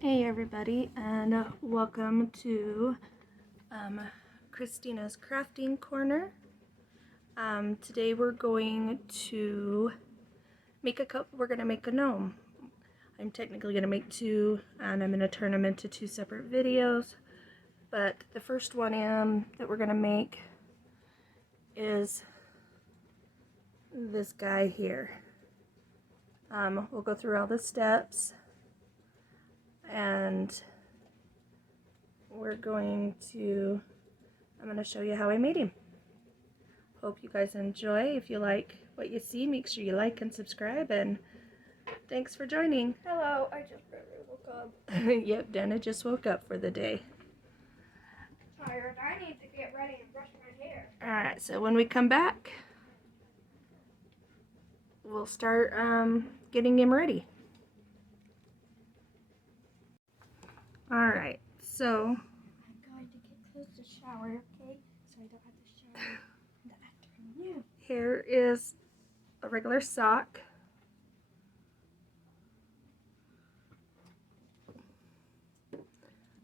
Hey everybody, and welcome to Christina's Crafting Corner. Today we're going to make a gnome. I'm technically going to make two, and I'm going to turn them into two separate videos. But the first one that we're going to make is this guy here. We'll go through all the steps, and I'm going to show you how I made him. Hope you guys enjoy. If you like what you see, make sure you like and subscribe, and thanks for joining. Hello, I just barely woke up. Yep, Dana just woke up for the day. Tired. I need to get ready and brush my hair. Alright, so when we come back, we'll start getting him ready. Alright, so I'm going to get close to shower, okay? So I don't have to shower in the afternoon. here is a regular sock.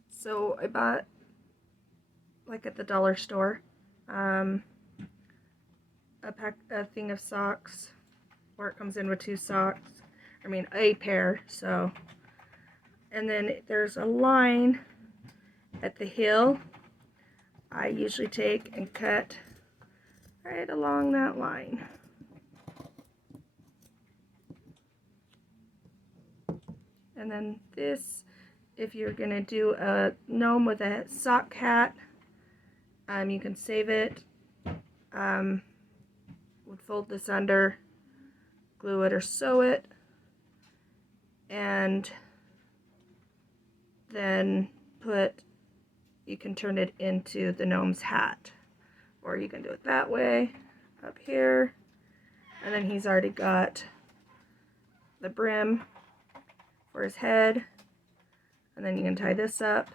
So I bought, like at the dollar store, a thing of socks, or it comes in with two socks. I mean, a pair. So, and then there's a line at the heel. I usually take and cut right along that line. And then this, if you're gonna do a gnome with a sock hat, you can save it. Would fold this under, glue it or sew it, and then you can turn it into the gnome's hat, or you can do it that way up here, and then he's already got the brim for his head, and then you can tie this up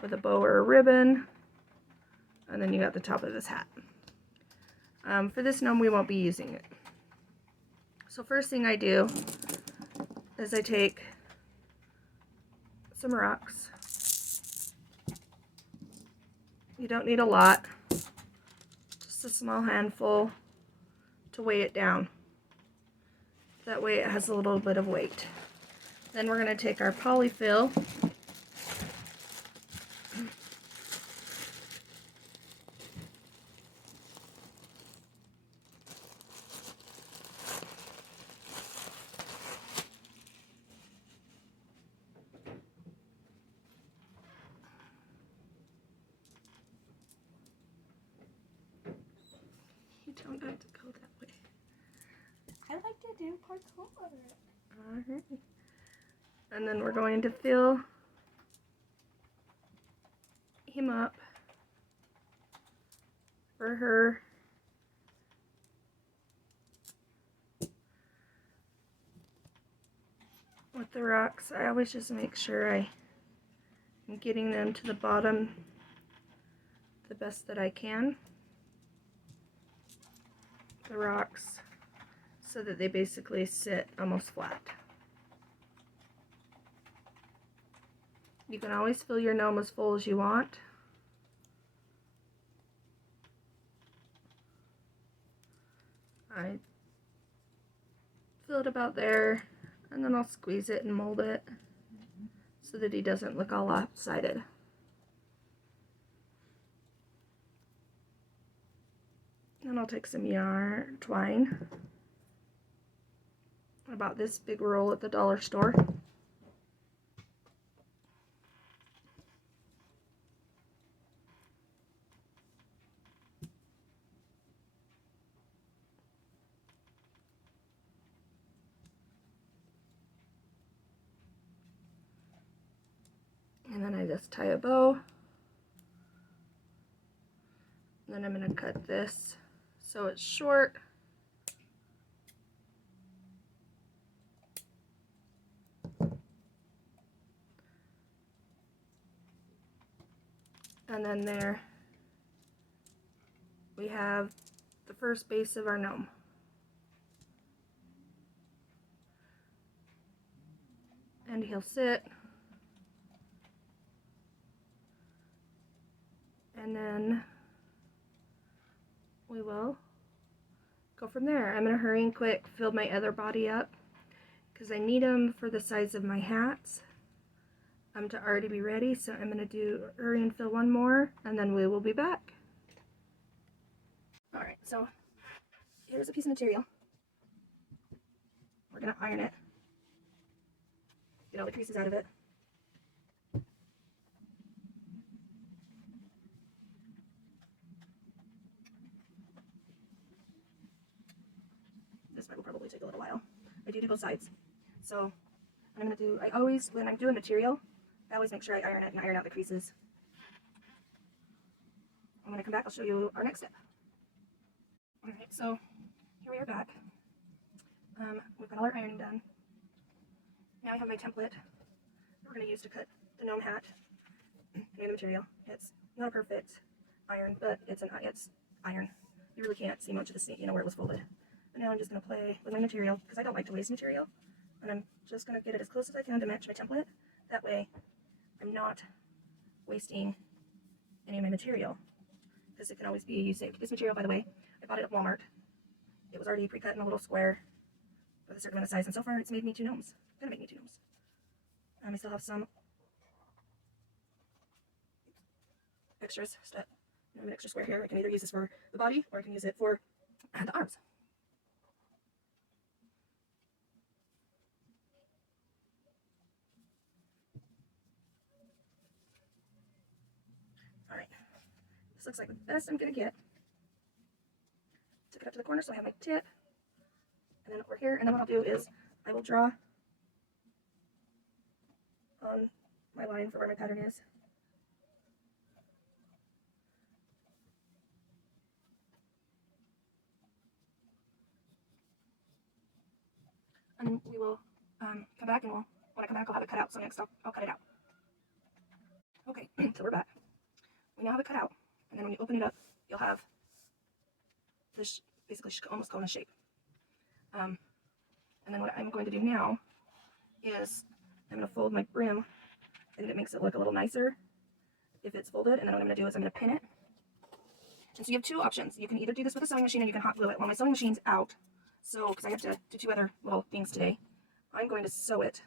with a bow or a ribbon, and then you got the top of his hat. For this gnome we won't be using it. So first thing I do is I take some rocks. You don't need a lot, just a small handful to weigh it down. That way it has a little bit of weight. Then we're going to take our polyfill . You don't have to go that way. I like to do parkour. Alright. And then we're going to fill him up for her. With the rocks, I always just make sure I'm getting them to the bottom the best that I can. The rocks, so that they basically sit almost flat. You can always fill your gnome as full as you want. I fill it about there, and then I'll squeeze it and mold it so that he doesn't look all lopsided. Then I'll take some twine, about this big roll at the dollar store. And then I just tie a bow. Then I'm going to cut this so it's short. And then there we have the first base of our gnome. and he'll sit. And then we will go from there. I'm going to hurry and quick fill my other body up because I need them for the size of my hats to already be ready. So I'm going to hurry and fill one more, and then we will be back. Alright, so here's a piece of material. We're going to iron it. Get all the creases out of it. This part will probably take a little while. I do both sides. So what I'm going to do, when I'm doing material, I always make sure I iron it and iron out the creases. I'm going to come back, I'll show you our next step. Alright, so here we are back. We've got all our ironing done. Now I have my template that we're going to use to cut the gnome hat. And the material. It's not a perfect iron, but it's iron. You really can't see much of the seam, where it was folded. But now I'm just going to play with my material, because I don't like to waste material. And I'm just going to get it as close as I can to match my template. That way, I'm not wasting any of my material. Because it can always be used. This material, by the way, I bought it at Walmart. It was already pre-cut in a little square with a certain amount of size, and so far it's made me 2 gnomes. It's going to make me 2 gnomes. I still have some extras. I have an extra square here. I can either use this for the body, or I can use it for the arms. Alright, this looks like the best I'm going to get. Took it up to the corner so I have my tip, and then over here, and then what I'll do is I will draw on my line for where my pattern is. And then we will come back, and when I come back I'll have it cut out, so next I'll cut it out. Okay, so we're back. We now have it cut out, and then when you open it up, you'll have this basically almost cone shape. And then what I'm going to do now is I'm going to fold my brim. I think it makes it look a little nicer if it's folded, and then what I'm going to do is I'm going to pin it. And so you have 2 options. You can either do this with a sewing machine, or you can hot glue it. Well, my sewing machine's out, so because I have to do 2 other little things today, I'm going to sew it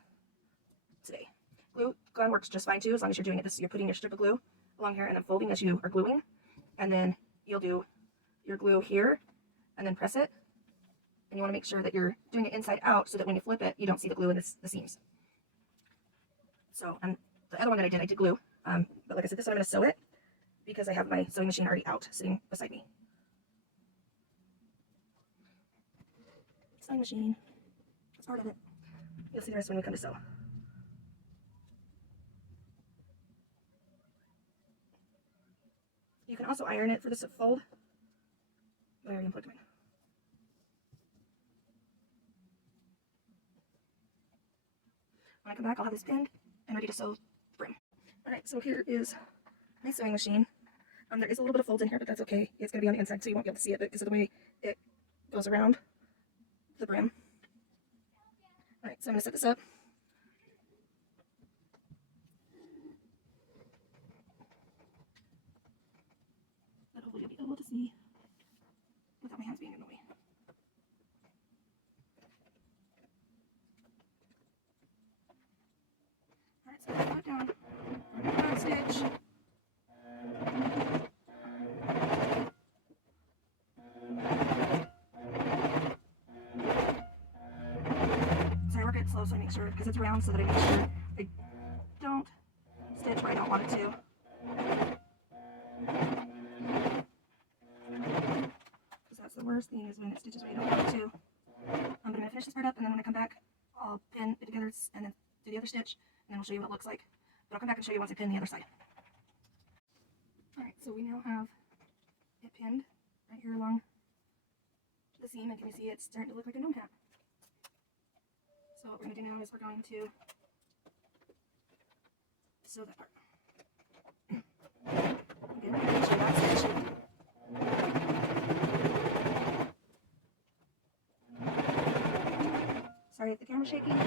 today. Glue gun works just fine too, as long as you're doing it you're putting your strip of glue along here and then folding as you are gluing, and then you'll do your glue here and then press it, and you want to make sure that you're doing it inside out so that when you flip it you don't see the glue in the seams. So, and the other one that I did glue, but like I said, this one I'm going to sew it because I have my sewing machine already out sitting beside me. Sewing machine, that's part of it. You'll see the rest when we come to sew. You can also iron it for this fold, but I already unplugged mine. When I come back, I'll have this pinned and ready to sew the brim. Alright, so here is my sewing machine. There is a little bit of folds in here, but that's okay. It's going to be on the inside, so you won't be able to see it because of the way it goes around the brim. Alright, so I'm going to set this up. And hopefully you'll be able to see without my hands being in the way. Alright, so I'm going to put it down. I'm going to put a stitch. So I work it slow so I make sure, because it's round, so that I make sure I don't stitch where I don't want it to. Because that's the worst thing, is when it stitches where you don't want it to. I'm going to finish this part up, and then when I come back, I'll pin it together and then do the other stitch, and then I'll show you what it looks like. But I'll come back and show you once I pin the other side. Alright, so we now have it pinned right here along the seam, and can you see it's starting to look like a gnome hat. So what we're going to do now is we're going to sew that part. Again, make sure that's stitched. Sorry if the camera's shaking.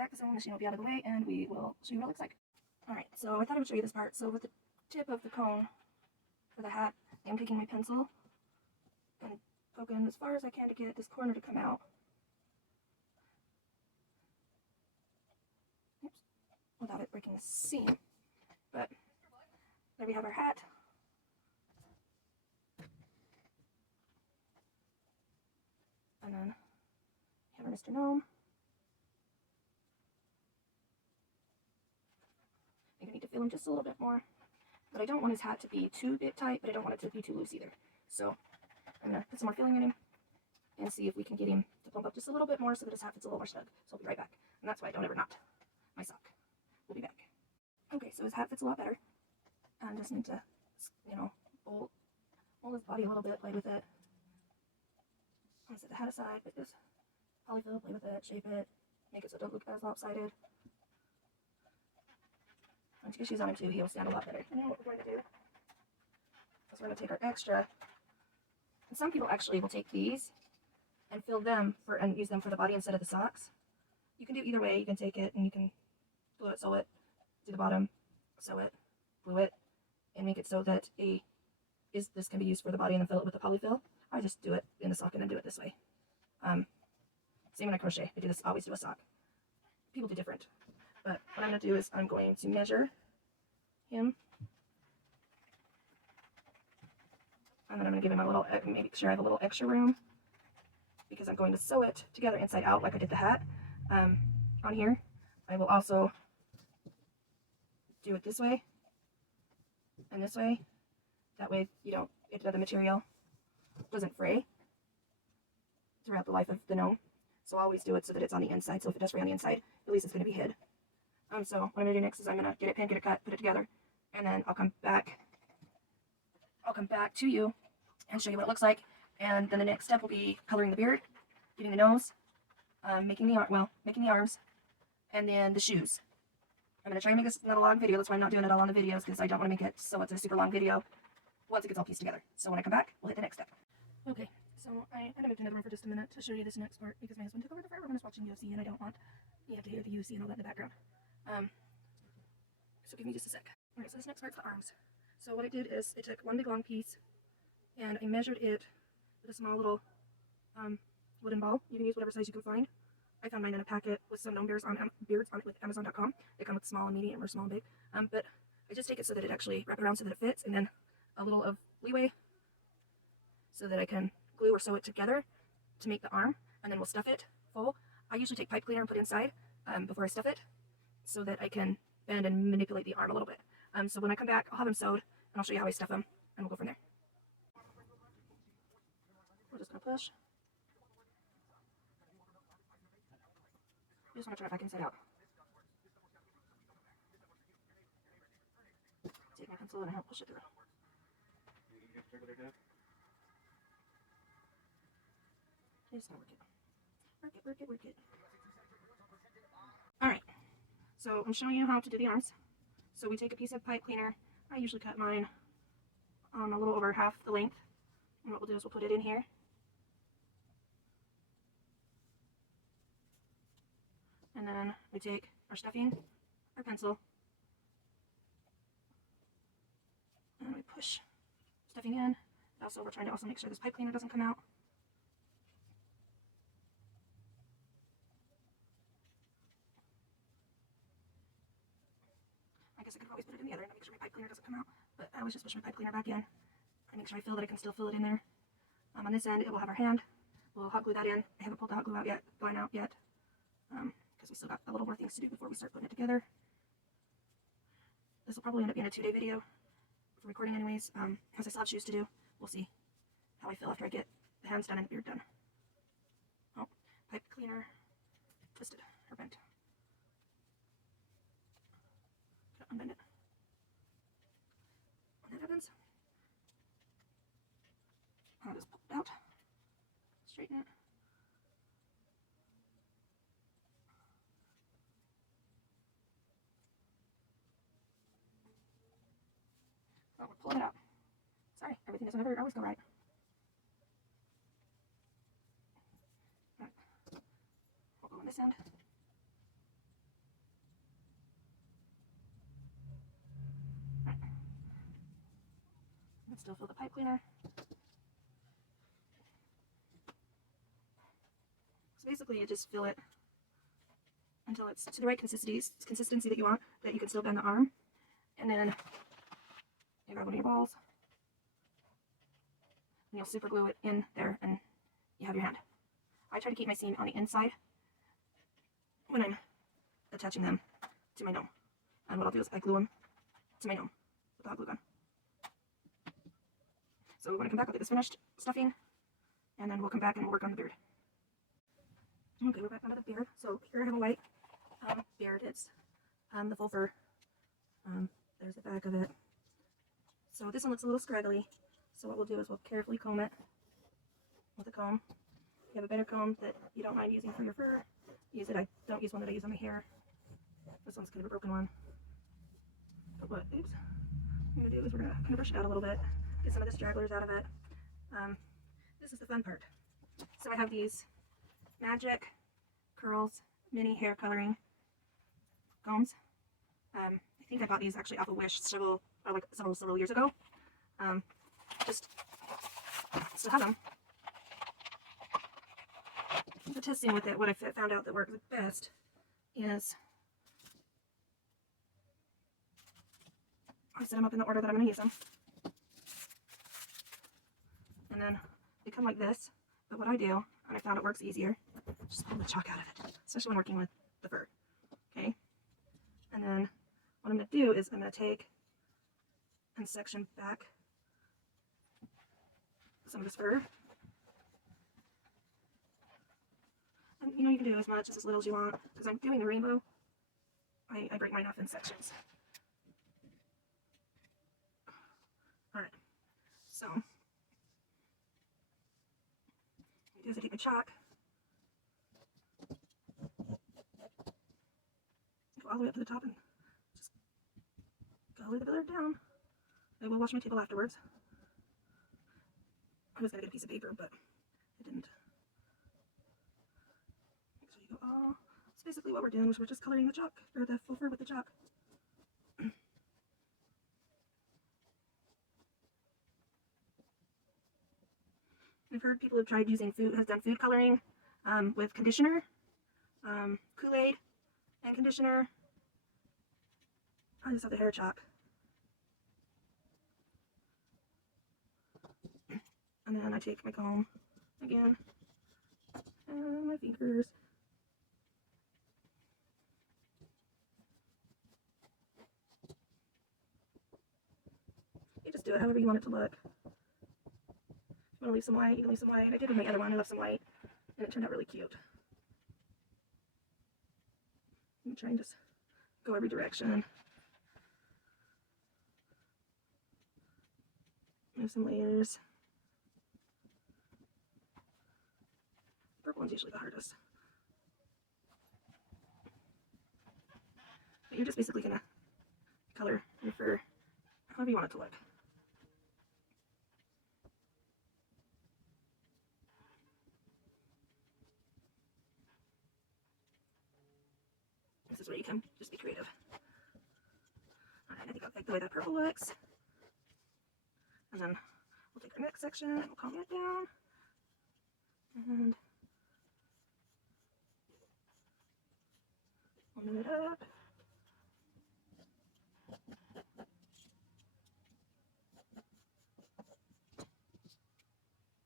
back, the sewing machine will be out of the way, and we will show you what it looks like. Alright, so I thought I would show you this part. So with the tip of the cone for the hat, I'm taking my pencil and poking as far as I can to get this corner to come out. Oops, without it breaking the seam. But there we have our hat. And then we have our Mr. Gnome. I'm going to need to fill him just a little bit more. But I don't want his hat to be too bit tight, but I don't want it to be too loose either. So I'm going to put some more filling in him and see if we can get him to plump up just a little bit more so that his hat fits a little more snug. So I'll be right back. And that's why I don't ever knot my sock. We'll be back. Okay, so his hat fits a lot better. I just need to, you know, mold his body a little bit, play with it. I'm going to set the hat aside, put this polyfill, play with it, shape it, make it so it doesn't look as lopsided. Once you get shoes on him too, he'll stand a lot better. You know what we're going to do? Is we're going to take our extra, and some people actually will take these and fill them and use them for the body instead of the socks. You can do either way. You can take it and you can glue it, sew it, do the bottom, sew it, glue it, and make it so that this can be used for the body and then fill it with the polyfill. I just do it in the sock and then do it this way. Same when I crochet. I do this, always do a sock. People do different. But what I'm going to do is I'm going to measure him. And then I'm going to give him a little, make sure I have a little extra room, because I'm going to sew it together inside out like I did the hat on here. I will also do it this way and this way. That way the material doesn't fray throughout the life of the gnome. So I'll always do it so that it's on the inside. So if it does fray on the inside, at least it's going to be hid. So what I'm going to do next is I'm going to get it pinned, get it cut, put it together, and then I'll come back to you and show you what it looks like. And then the next step will be coloring the beard, getting the nose, making the arms, and then the shoes. I'm going to try and make this not a long video. That's why I'm not doing it all on the videos, because I don't want to make it so it's a super long video once it gets all pieced together. So when I come back, we'll hit the next step. Okay, so I moved to another room for just a minute to show you this next part, because my husband took over the forever when I was watching UFC, and I don't want you have to hear the UFC and all that in the background. So give me just a sec. Alright, so this next part's the arms. So what I did is I took one big long piece and I measured it with a small little wooden ball. You can use whatever size you can find. I found mine in a packet with some gnome beards on it with Amazon.com. They come with small and medium or small and big. But I just take it so that it actually wraps around so that it fits, and then a little of leeway so that I can glue or sew it together to make the arm, and then we'll stuff it full. I usually take pipe cleaner and put it inside before I stuff it, so that I can bend and manipulate the arm a little bit. So when I come back, I'll have them sewed, and I'll show you how I stuff them, and we'll go from there. We're just going to push. You just want to try it back inside out. Take my pencil and I help push it through. Just gonna work it. Alright, so I'm showing you how to do the arms. So we take a piece of pipe cleaner. I usually cut mine a little over half the length. And what we'll do is we'll put it in here. And then we take our stuffing, our pencil, and we push stuffing in. Also, we're trying to also make sure this pipe cleaner doesn't come out. I guess I could always put it in the other end to make sure my pipe cleaner doesn't come out, but I always just push my pipe cleaner back in. I make sure I feel that I can still fill it in there. On this end, it will have our hand. We'll hot glue that in. I haven't pulled the hot glue out yet, because we still got a little more things to do before we start putting it together. This will probably end up being a 2-day video for recording anyways, because I still have shoes to do. We'll see how I feel after I get the hands done and the beard done. Oh, pipe cleaner twisted or bent. Gotta unbend it. When that happens, I'll just pull it out, straighten it. Oh, we're pulling it out. Sorry, everything doesn't ever always go right. We'll go on this end. still fill the pipe cleaner. So basically you just fill it until it's to the right consistency that you want, that you can still bend the arm. And then you grab one of your balls and you'll super glue it in there and you have your hand. I try to keep my seam on the inside when I'm attaching them to my gnome. And what I'll do is I glue them to my gnome with the hot glue gun. So we're going to come back, I'll get this finished stuffing, and then we'll come back and we'll work on the beard. Okay, we're back on the beard. So here I have a white beard. It's the full fur. There's the back of it. So this one looks a little scraggly. So what we'll do is we'll carefully comb it with a comb. If you have a better comb that you don't mind using for your fur, use it. I don't use one that I use on my hair. This one's kind of a broken one. But what I'm going to do is we're going to kind of brush it out a little bit, get some of the stragglers out of it. This is the fun part. So I have these Magic Curls mini hair coloring combs. I think I bought these actually off of Wish several years ago. Just to have them. The testing with it, what I found out that works best is I set them up in the order that I'm going to use them. And then they come like this. But what I do, and I found it works easier, just pull the chalk out of it, especially when working with the fur. Okay? And then what I'm going to do is I'm going to take and section back some of this fur. And you know, you can do as much as little as you want, because I'm doing the rainbow. I break mine off in sections. Alright, so what I do is I take my chalk, go all the way up to the top and just color the beard down. I will wash my table afterwards. I was going to get a piece of paper, but I didn't. So you go all. So basically what we're doing is we're just coloring the chalk, or the full fur with the chalk. I've heard people have tried using done food coloring with conditioner, Kool-Aid and conditioner. I just have the hair chalk. And then I take my comb again, and my fingers. You just do it however you want it to look. If you want to leave some white, you can leave some white. I did with my other one, I left some white, and it turned out really cute. I'm trying to just go every direction. Move some layers. Purple one's usually the hardest. But you're just basically going to color your fur however you want it to look. This is where you can just be creative. Alright, I think I'll like the way that purple looks. And then we'll take our next section and we'll comb it down. And we'll move it up.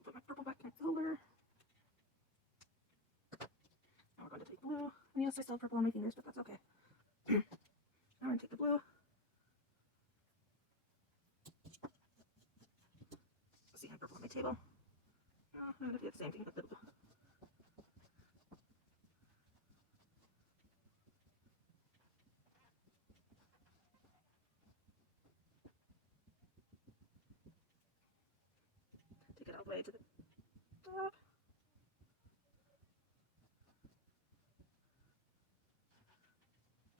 Put my purple back in its holder. Now we're going to take blue. And yes, I still have purple on my fingers, but that's okay. Now we're going to take the blue. See, I have purple on my table. Oh, I'm going to do the same thing with the blue. Take it all the way to the top.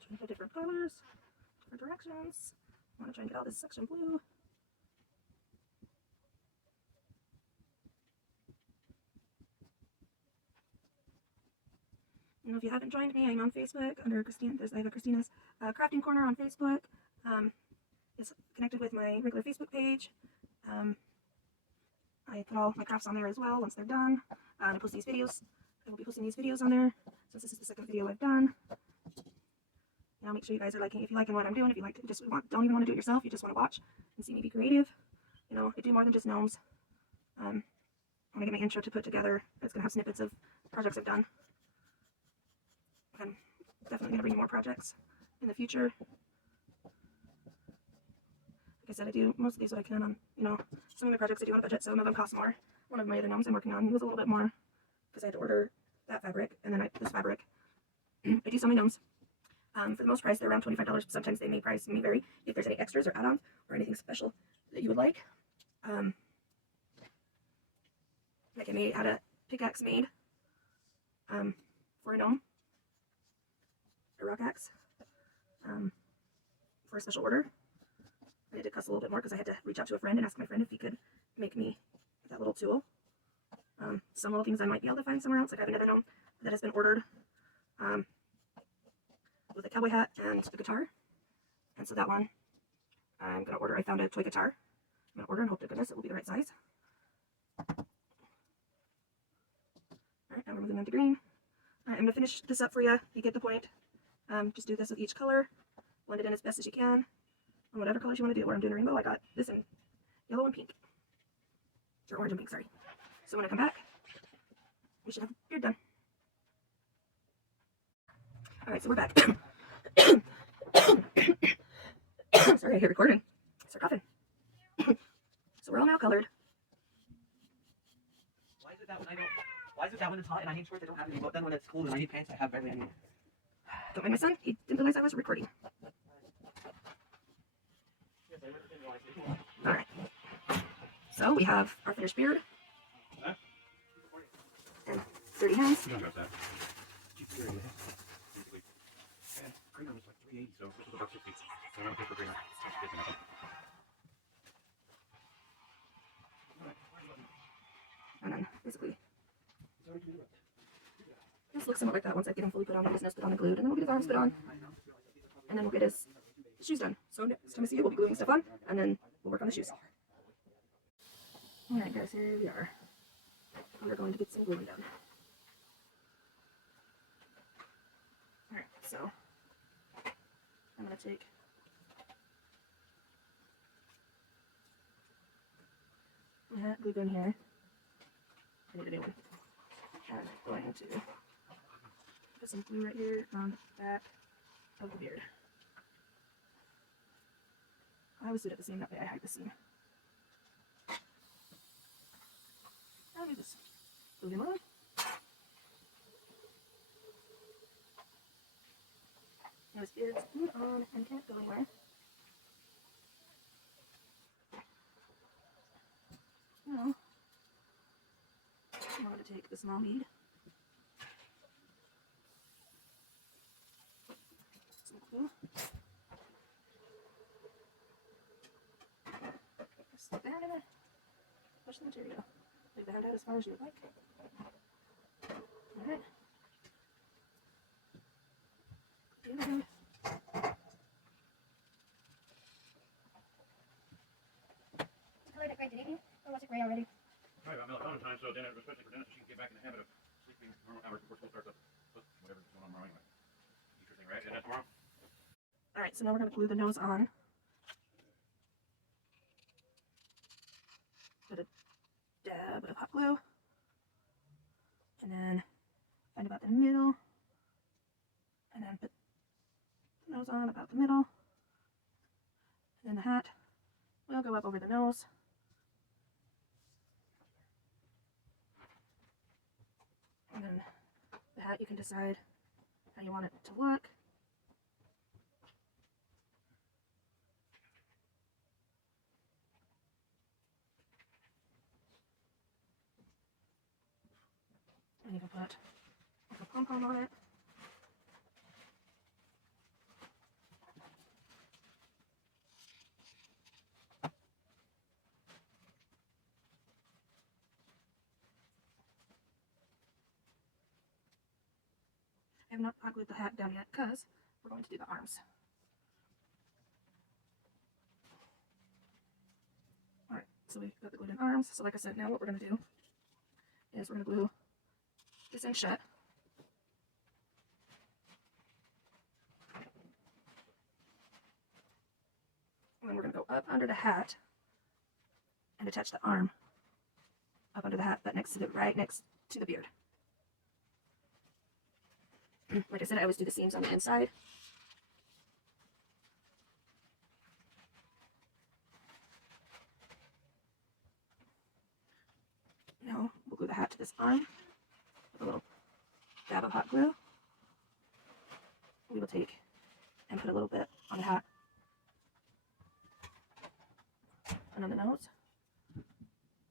Trying for different colors, different directions. I want to try and get all this section blue. And if you haven't joined me, I'm on Facebook under Christine. I have a KRISTINA'S crafting corner on Facebook. It's connected with my regular Facebook page. I put all my crafts on there as well once they're done. I post these videos. I will be posting these videos on there since this is the second video I've done. You know, make sure you guys are liking. If you liking what I'm doing, if you like, don't even want to do it yourself. You just want to watch and see me be creative. You know, I do more than just gnomes. I'm gonna get my intro to put together. It's gonna have snippets of projects I've done. I'm definitely gonna bring you more projects in the future. Like I said, I do most of these what I can on, you know, some of my projects I do on a budget, so some of them cost more. One of my other gnomes I'm working on was a little bit more because I had to order that fabric and then this fabric. I do sell my gnomes. For the most price, they're around $25. Sometimes they may vary if there's any extras or add-ons or anything special that you would like. Like I had a pickaxe made for a gnome, a rock axe, for a special order. And it did cost a little bit more because I had to reach out to a friend and ask my friend if he could make me that little tool. Some little things I might be able to find somewhere else. Like I have another gnome that has been ordered with a cowboy hat and a guitar. And so that one I'm going to order. I found a toy guitar. I'm going to order and hope to goodness it will be the right size. Alright, now we're moving on to green. Alright, I'm going to finish this up for you. You get the point. Just do this with each color. Blend it in as best as you can. On whatever colors you want to do. Where I'm doing a rainbow, I got this in yellow and pink. Or orange and pink, sorry. So when I come back, we should have a beard done. Alright, so we're back. Sorry, I hit recording. Start coughing. So we're all now colored. Why is it that when it's hot and I need shorts I don't have any, but then when it's cold and I need pants I have barely any? Don't mind my son, he didn't realize I was recording. Alright. So we have our finished beard. And dirty hands. Greener was like 380, so this was about 60. So I'm gonna pay for greener. And then basically this looks somewhat like that once I get him fully put on, his nose put on and glued, and then we'll get his arms put on. And then we'll get his shoes done. So next time I see you, we'll be gluing stuff on, and then we'll work on the shoes. Alright guys, here we are. We're going to get some gluing done. Alright, so I'm going to take my hat, glue gun here. I need a new one. And I'm going to put some glue right here on the back of the beard. I always do it at the seam, that way I hide the seam. I'll do this. Glue him on. Now his beard's glued on and can't go anywhere. Now, I'm going to take the small bead, some glue, stick the hand in there, push the material, leave the hand out as far as you would like. Alright. Colored it gray, didn't you? Or was it gray already? Probably about melatonin time, so then, especially for Dennis, she can get back in the habit of sleeping normal hours before school starts up. Whatever's going on tomorrow anyway. Teacher thing, right? Isn't that tomorrow? Alright, so now we're going to glue the nose on. Put a dab of hot glue. And then find about the middle. And then put the nose on about the middle. And then the hat will go up over the nose. And then the hat, you can decide how you want it to look. And you can put a pom-pom on it. I have not hot glued the hat down yet because we're going to do the arms. Alright, So we got the glued in arms. So like I said, now what we're going to do is we're going to glue this end shut. And then we're going to go up under the hat and attach the arm up under the hat, but right next to the beard. Like I said, I always do the seams on the inside. Now we'll glue the hat to this arm with a little dab of hot glue. We will take and put a little bit on the hat and on the nose.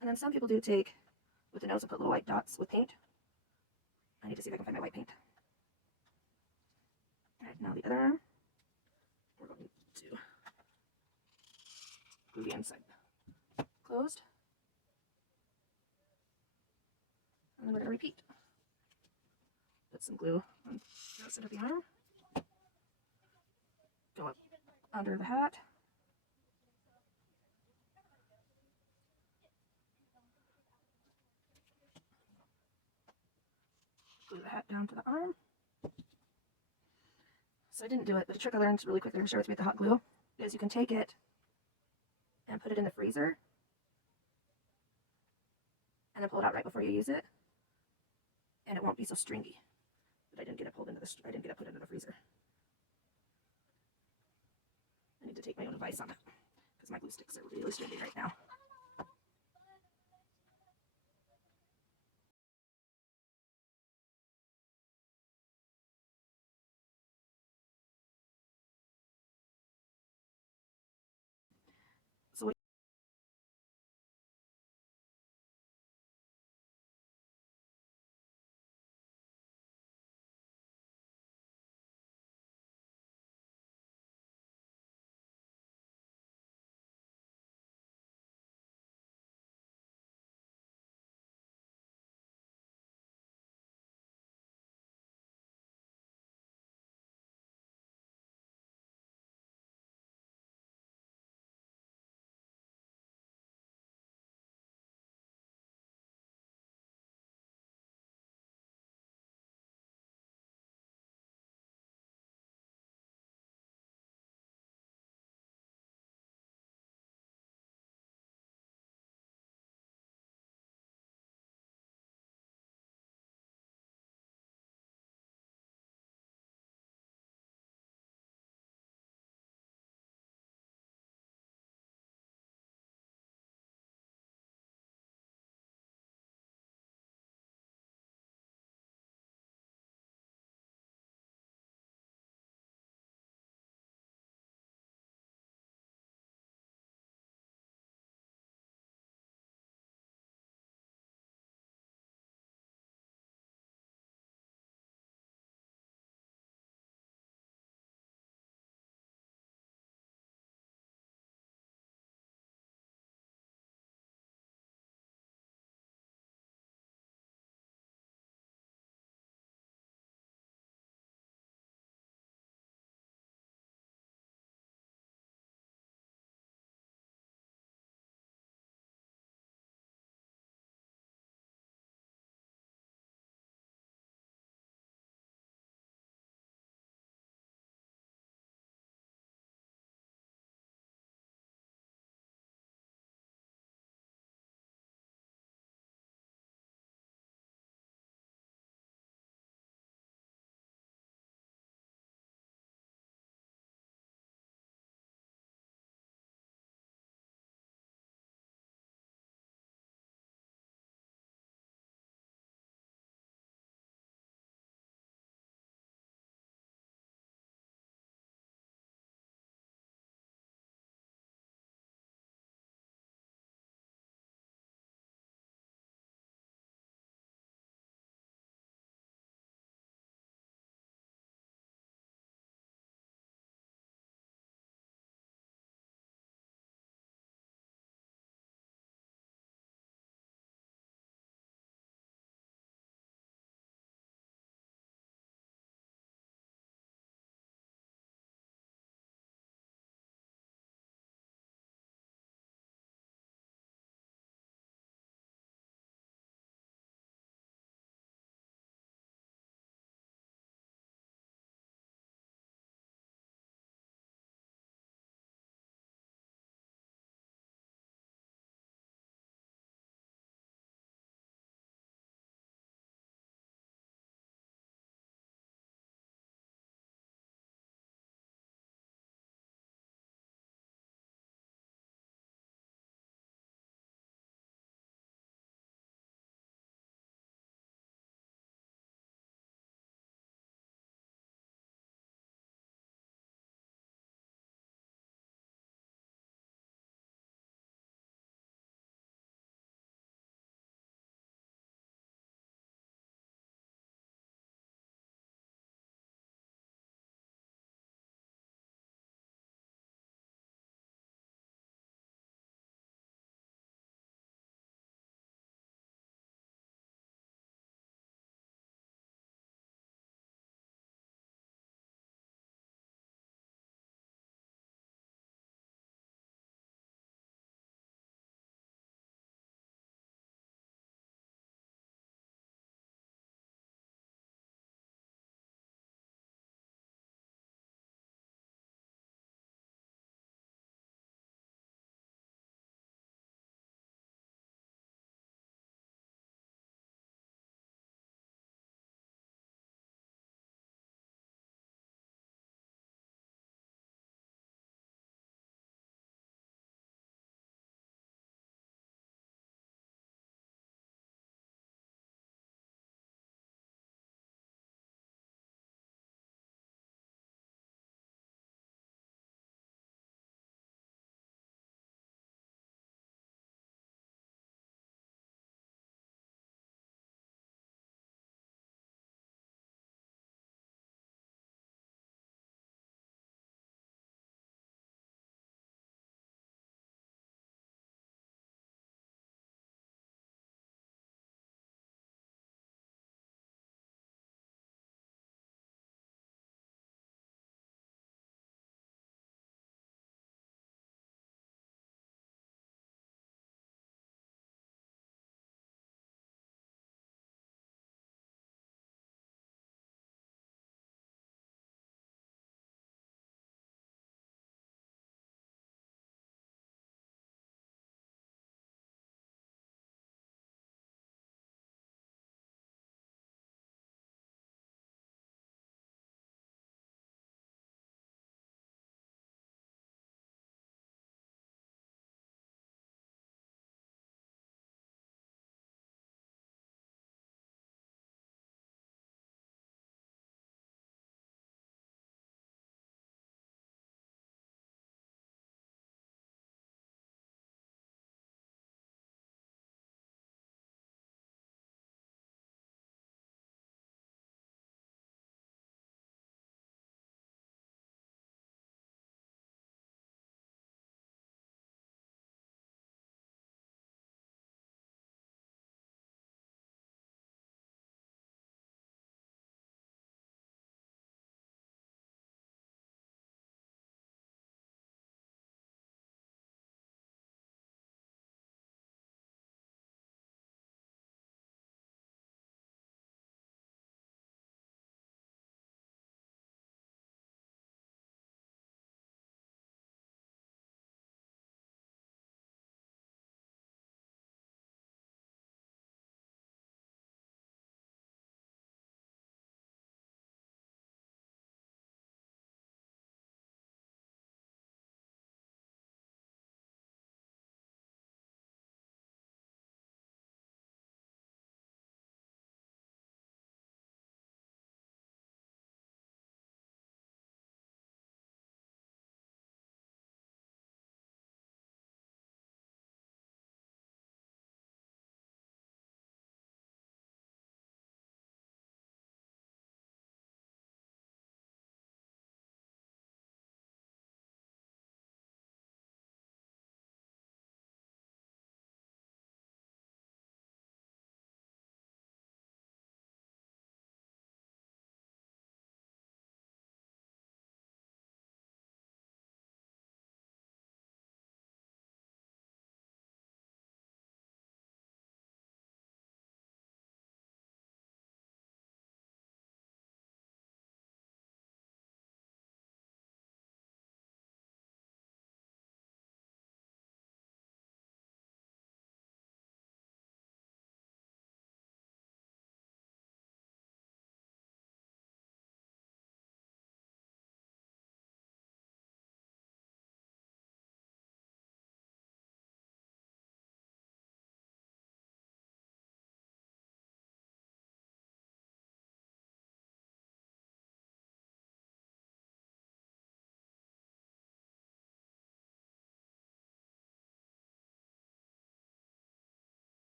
And then some people do take with the nose and put little white dots with paint. I need to see if I can find my white paint. Alright, now the other arm, we're going to glue the inside closed. And then we're going to repeat. Put some glue on the outside of the arm. Go up under the hat. Glue the hat down to the arm. So I didn't do it, but a trick I learned really quickly to share with you with the hot glue is you can take it and put it in the freezer and then pull it out right before you use it, and it won't be so stringy. But I didn't get it put into the freezer. I need to take my own advice on it because my glue sticks are really stringy right now.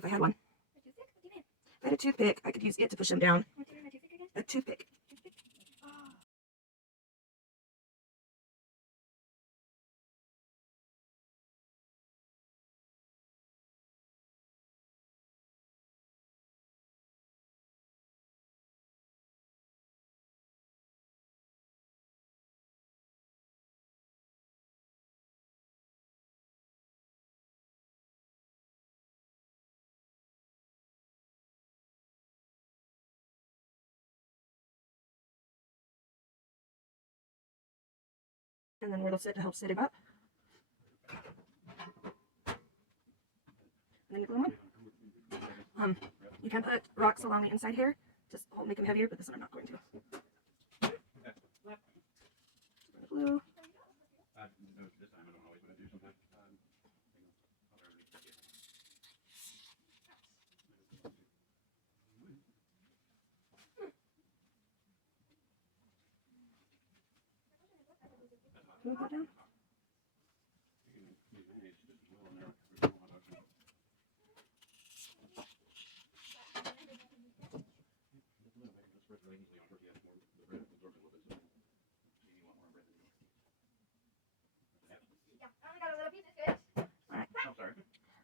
if I had one. A toothpick? What do you mean? If I had a toothpick, I could use it to push them down. What's your name? A toothpick again? A toothpick. Toothpick? Oh. And then where it'll sit to help sit him up. And then you glue them on. You can put rocks along the inside here, just make them heavier, but this one I'm not going to. Glue. This time I don't always, but I do sometimes. Glue that down. Yeah, I only got a little piece of good. I'm sorry.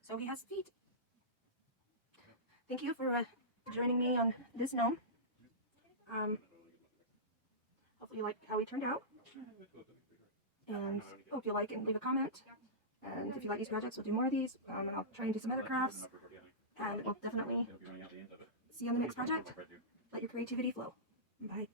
So he has feet. Thank you for joining me on this gnome. Hopefully you like how he turned out. And hope you like and leave a comment. And if you like these projects, we'll do more of these. And I'll try and do some other crafts. And we'll definitely see you on the next project. Let your creativity flow. Bye.